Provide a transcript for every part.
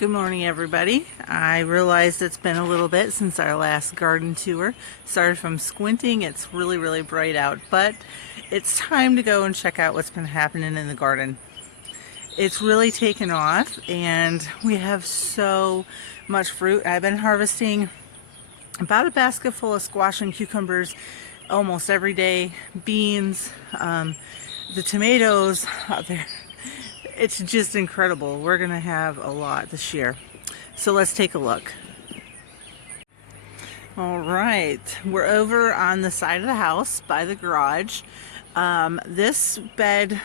Good morning, everybody. I realized it's been a little bit since our last garden tour. Sorry if I'm squinting. It's really bright out, but it's time to go and check out what's been happening in the garden. It's really taken off and we have so much fruit. I've been harvesting about a basket full of squash and cucumbers almost every day. Beans, the tomatoes out there. It's just incredible. We're gonna have a lot this year. So let's take a look. All right, we're over on the side of the house by the garage. This bed,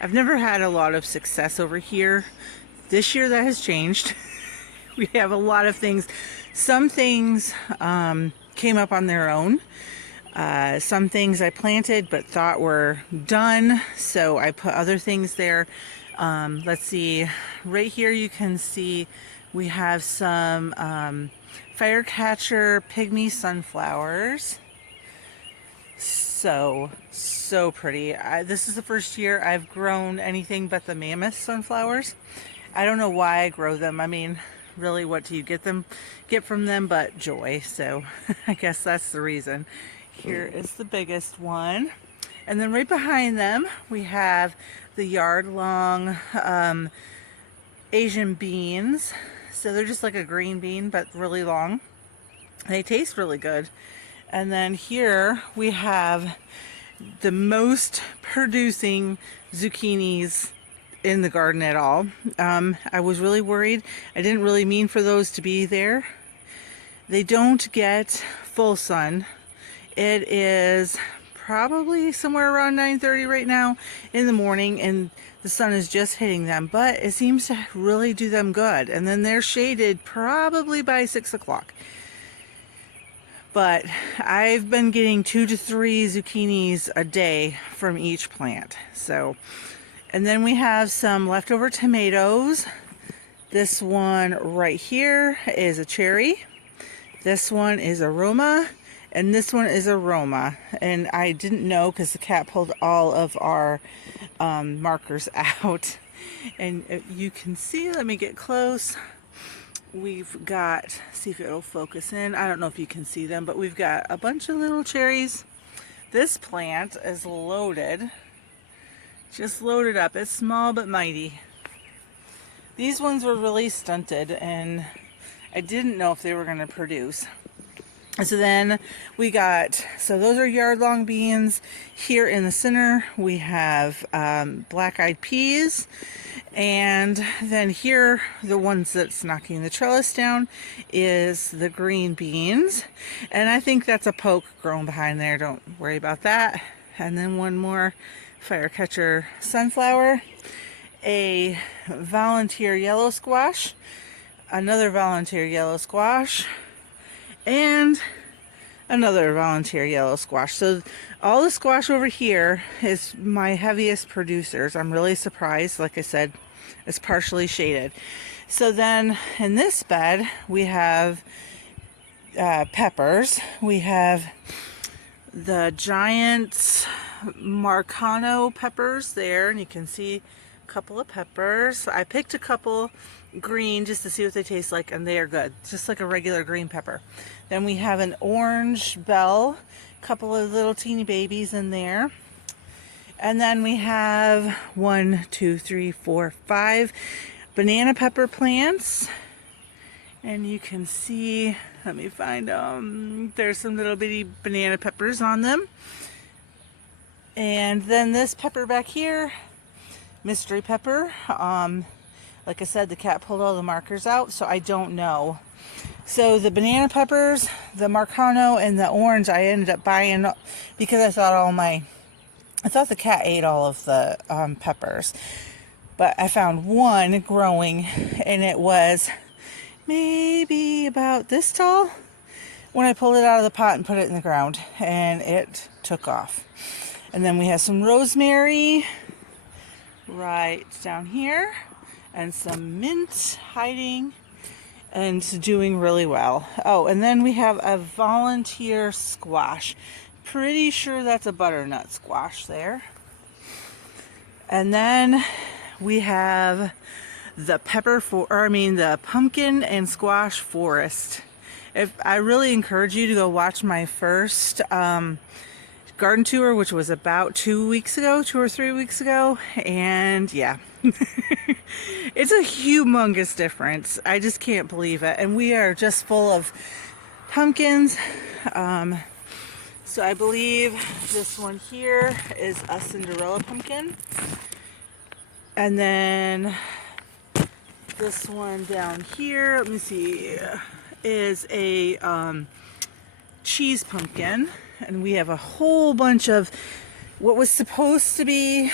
I've never had a lot of success over here. This year that has changed. We have a lot of things. Some things came up on their own. Some things I planted but thought were done, so I put other things there. Let's see, right here you can see we have some Firecatcher Pygmy sunflowers. So pretty. This is the first year I've grown anything but the mammoth sunflowers. I don't know why I grow them. I mean, really, what do you get from them but joy? So I guess that's the reason. Here is the biggest one. And then right behind them, we have the yard-long Asian beans. So they're just like a green bean, but really long. They taste really good. And then here we have the most producing zucchinis in the garden at all. I was really worried. I didn't really mean for those to be there. They don't get full sun. It is probably somewhere around 9:30 right now in the morning, and the sun is just hitting them, but it seems to really do them good. And then they're shaded probably by 6 o'clock. But I've been getting 2 to 3 zucchinis a day from each plant. So, and then we have some leftover tomatoes. This one right here is a cherry. This one is a Roma. And this one is a Roma, and I didn't know because the cat pulled all of our markers out. And you can see, let me get close. We've got, see if it'll focus in. I don't know if you can see them, but we've got a bunch of little cherries. This plant is loaded, just loaded up. It's small but mighty. These ones were really stunted, and I didn't know if they were going to produce. So then we got, so those are yard-long beans. Here in the center we have black-eyed peas, and then here, the ones that's knocking the trellis down, is the green beans. And I think that's a poke growing behind there, don't worry about that. And then one more Firecatcher sunflower, a volunteer yellow squash, another volunteer yellow squash, and another volunteer yellow squash. So all the squash over here is my heaviest producers. I'm really surprised. Like I said, it's partially shaded. So then in this bed we have peppers. We have the giant Marcano peppers there, and you can see a couple of peppers. I picked a couple green just to see what they taste like, and they are good, just like a regular green pepper. Then we have an orange bell, a couple of little teeny babies in there, and then we have 1, 2, 3, 4, 5 banana pepper plants. And you can see, let me find them, there's some little bitty banana peppers on them. And then this pepper back here, mystery pepper. Like I said, the cat pulled all the markers out, so I don't know. So the banana peppers, the Marcano, and the orange I ended up buying because I thought the cat ate all of the peppers. But I found one growing, and it was maybe about this tall when I pulled it out of the pot and put it in the ground, and it took off. And then we have some rosemary right down here, and some mint hiding and doing really well. Oh, and then we have a volunteer squash. Pretty sure that's a butternut squash there. And then we have the the pumpkin and squash forest. I really encourage you to go watch my first garden tour, which was about 2 or 3 weeks ago, and yeah. It's a humongous difference. I just can't believe it. And we are just full of pumpkins. So I believe this one here is a Cinderella pumpkin. And then this one down here, let me see, is a cheese pumpkin. And we have a whole bunch of what was supposed to be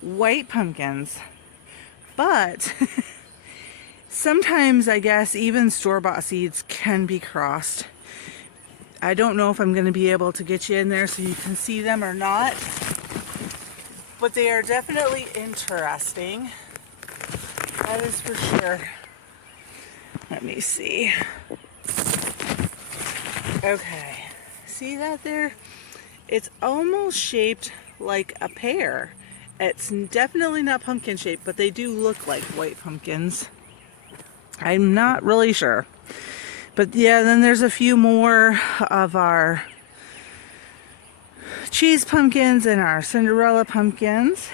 white pumpkins. But sometimes I guess even store-bought seeds can be crossed. I don't know if I'm going to be able to get you in there so you can see them or not. But they are definitely interesting. That is for sure. Let me see. Okay. See that there? It's almost shaped like a pear. It's definitely not pumpkin shaped, but they do look like white pumpkins. I'm not really sure. But yeah, then there's a few more of our cheese pumpkins and our Cinderella pumpkins.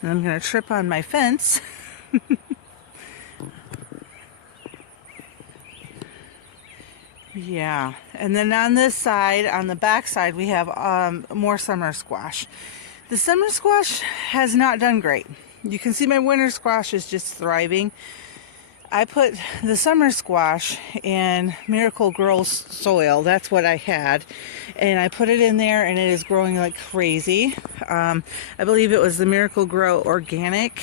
And I'm going to trip on my fence. Yeah, and then on this side, on the back side, we have more summer squash. The summer squash has not done great. You can see my winter squash is just thriving. I put the summer squash in Miracle-Gro soil. That's what I had. And I put it in there and it is growing like crazy. I believe it was the Miracle-Gro organic,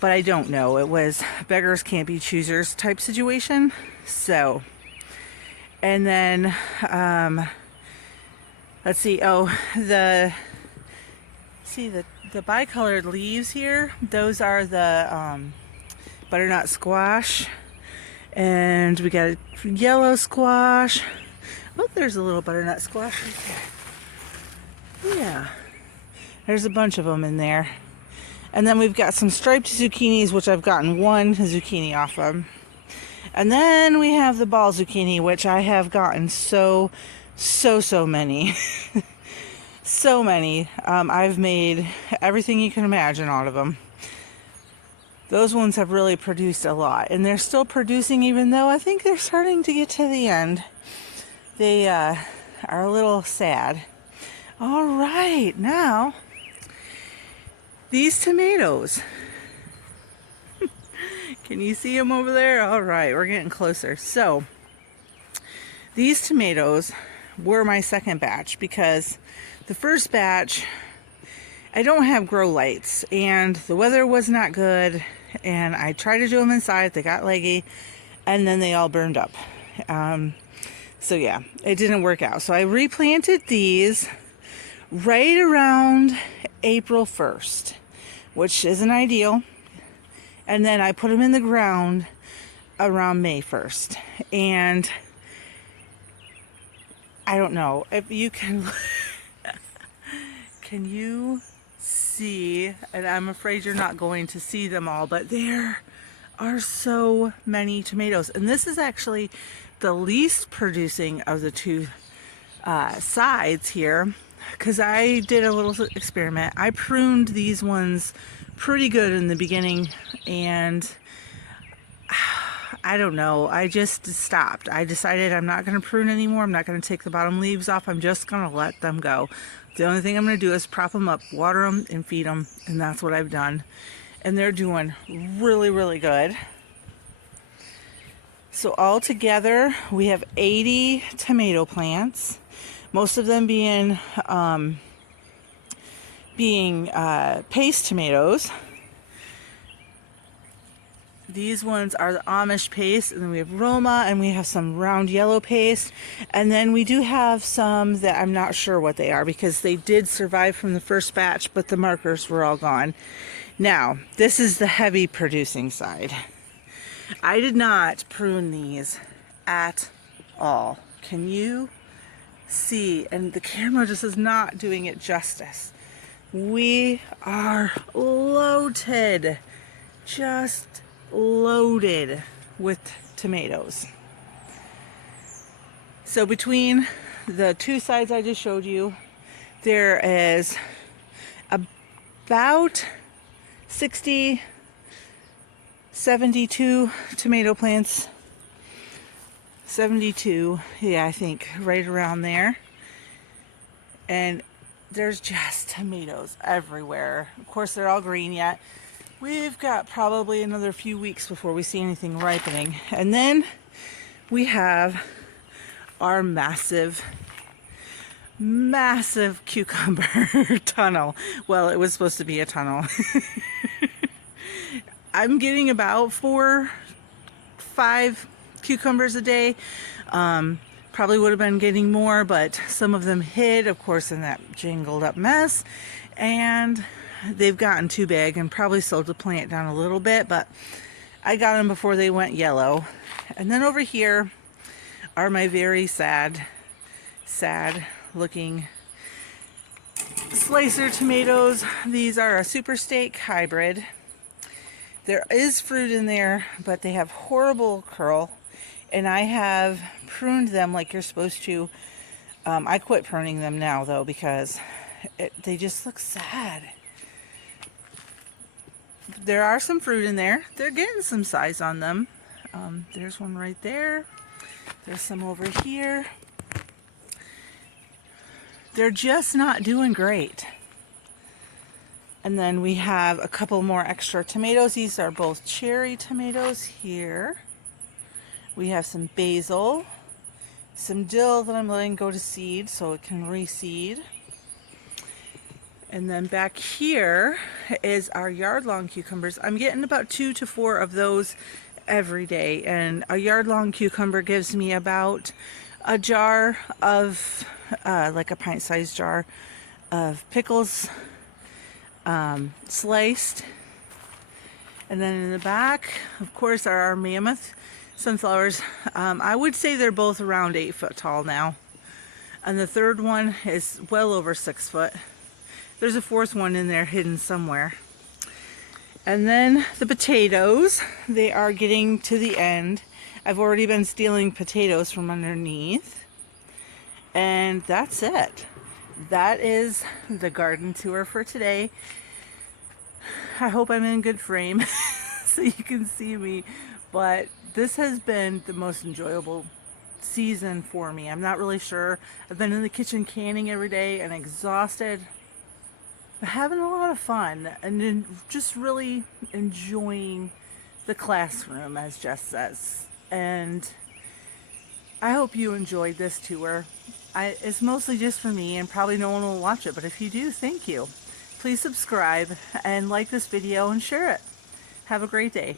but I don't know. It was beggars can't be choosers type situation. So, and then, let's see. Oh, the bicolored leaves here, those are the butternut squash. And we got a yellow squash. Oh, there's a little butternut squash right there. Yeah, there's a bunch of them in there. And then we've got some striped zucchinis, which I've gotten one zucchini off of. And then we have the ball zucchini, which I have gotten so many. So many. I've made everything you can imagine out of them. Those ones have really produced a lot. And they're still producing, even though I think they're starting to get to the end. They are a little sad. All right, now, these tomatoes. Can you see them over there? All right, we're getting closer. So, these tomatoes were my second batch because the first batch, I don't have grow lights and the weather was not good and I tried to do them inside, they got leggy, and then they all burned up. So yeah, it didn't work out. So I replanted these right around April 1st, which isn't ideal. And then I put them in the ground around May 1st. And I don't know if you can, can you see, and I'm afraid you're not going to see them all, but there are so many tomatoes. And this is actually the least producing of the two sides here, because I did a little experiment. I pruned these ones pretty good in the beginning, and I don't know, I just stopped. I decided I'm not going to prune anymore. I'm not going to take the bottom leaves off. I'm just going to let them go. The only thing I'm going to do is prop them up, water them, and feed them, and that's what I've done. And they're doing really good. So all together, we have 80 tomato plants, most of them being paste tomatoes. These ones are the Amish paste, and then we have Roma, and we have some round yellow paste, and then we do have some that I'm not sure what they are because they did survive from the first batch, but the markers were all gone. Now, this is the heavy producing side. I did not prune these at all. Can you see? And the camera just is not doing it justice. We are loaded, just loaded with tomatoes. So between the two sides I just showed you, there is about 60, 72 tomato plants. 72, yeah, I think right around there. And there's just tomatoes everywhere. Of course, they're all green yet. We've got probably another few weeks before we see anything ripening. And then we have our massive cucumber tunnel. Well, it was supposed to be a tunnel. I'm getting about 4, 5 cucumbers a day. Probably would have been getting more, but some of them hid, of course, in that jingled up mess, and they've gotten too big and probably slowed the plant down a little bit, but I got them before they went yellow. And then over here are my very sad looking slicer tomatoes. These are a Super Steak hybrid. There is fruit in there, but they have horrible curl, and I have pruned them like you're supposed to. I quit pruning them now though, because they just look sad. There are some fruit in there. They're getting some size on them. There's one right there. There's some over here. They're just not doing great. And then we have a couple more extra tomatoes. These are both cherry tomatoes here. We have some basil, some dill that I'm letting go to seed so it can reseed. And then back here is our yard-long cucumbers. I'm getting about 2 to 4 of those every day. And a yard-long cucumber gives me about a jar of, like a pint-sized jar of pickles, sliced. And then in the back, of course, are our mammoth sunflowers. I would say they're both around 8 foot tall now. And the third one is well over 6 foot. There's a fourth one in there hidden somewhere. And then the potatoes, they are getting to the end. I've already been stealing potatoes from underneath. And that's it. That is the garden tour for today. I hope I'm in good frame so you can see me. But this has been the most enjoyable season for me. I'm not really sure. I've been in the kitchen canning every day and exhausted, but having a lot of fun and just really enjoying the classroom, as Jess says. And I hope you enjoyed this tour. It's mostly just for me, and probably no one will watch it, but if you do, thank you. Please subscribe and like this video and share it. Have a great day.